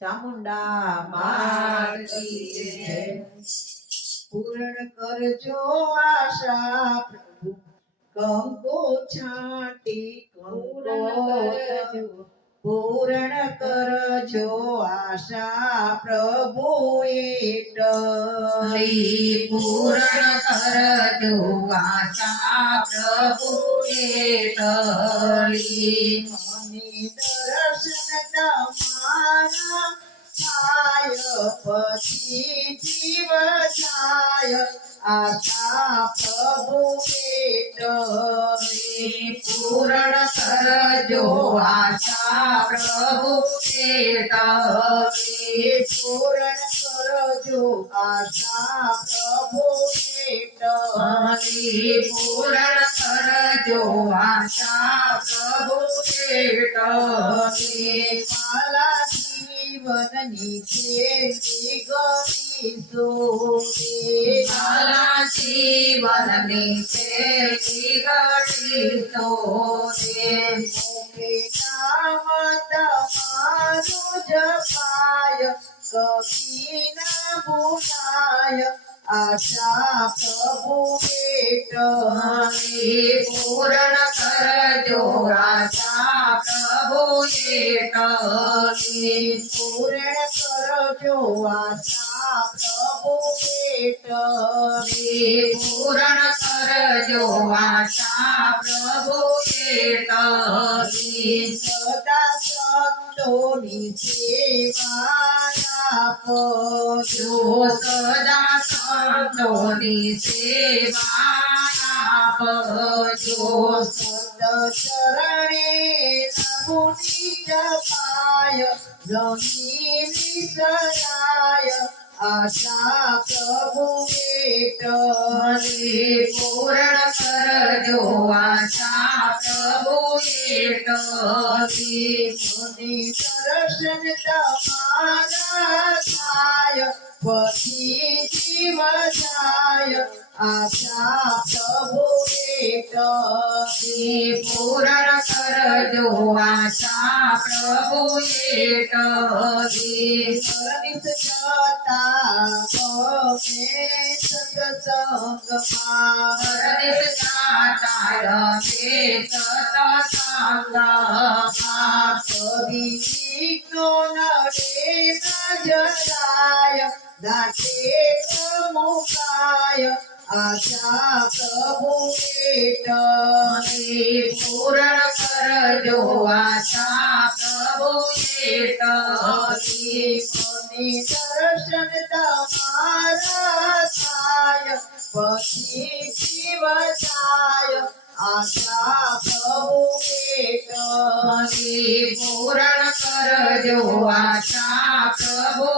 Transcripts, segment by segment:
ચામુંડા માત પૂર્ણ કરજો આશા પ્રભુ. કંકો છાંટી કંકો પૂર્ણ કરજો આશા પ્રભુ લી પૂરણ કરજો આશા પ્રભુ એટલી દર્શન તમારા થાય પછી જીવ જાય. આશા પ્રભુ એટલી પૂરણ કરજો આશા પ્રભુ એટલી પૂર્ણ કરજો આશા પ્રભુ લી પૂરણ કરજો આશા પ્રભુ એટલી માલા જીવનની ગમી સોતે મારા જીવનની છેલ્લી ઘડી તો તે મુખે નામ તમારું જપાય કભી ના ભૂલાય આશા પ્રભુ હરી. પૂરણ કરજો આશા એટલી પૂર્ણ કરજો આશા પ્રભુ હરી પૂરણ કરજો આશા પ્રભુ એટલી સદા સંતોની સેવા આપો જો સદા સંતોની સેવા આપજો. સંત ચરણે નભુની જપાય જમીન સરાય આશા પ્રભુ હરી પૂરણ કરજો આશા પ્રભુ એટલી મને દર્શન તમારા થાય પછી જીવ જાય આશા પ્રભુ એટલી પૂરણ કરજો આશા પ્રભુ એટલી પરમિત જતા ગમે સત્સંગમાં પરદેશ જાતા રમે સતસંગમાં કવિ વિઘ્નો નડે ન જરાય દાટે મુકાય આશા પ્રભુ એટલી પૂરણ કરજો આશા પ્રભુ મને દર્શન તમારા થાય પછી જીવ જાય આશા પ્રભુ એટલી પૂરણ કરજો આશા પ્રભુ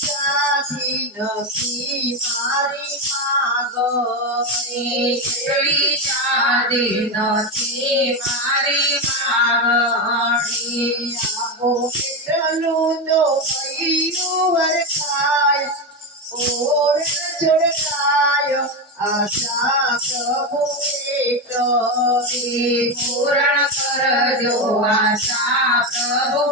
તેથી નથી મારી માગણી કેટલી ચાંદી નથી મારી માગણી છોડકાય આશા પ્રભુ એટલી પૂરણ કરજો, આશા પ્રભુ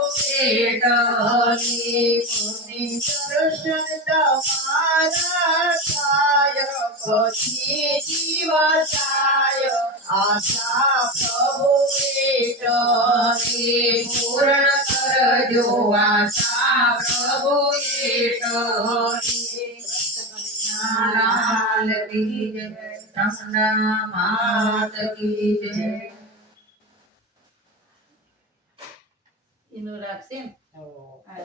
મને દર્શન તમારા થાય, પછી જીવ જાય. આશા પ્રભુ એટલી પૂરણ કરજો, આશા પ્રભુ એટલી લાલ કી જય રમણા માત કી જય એનું રાખશે આ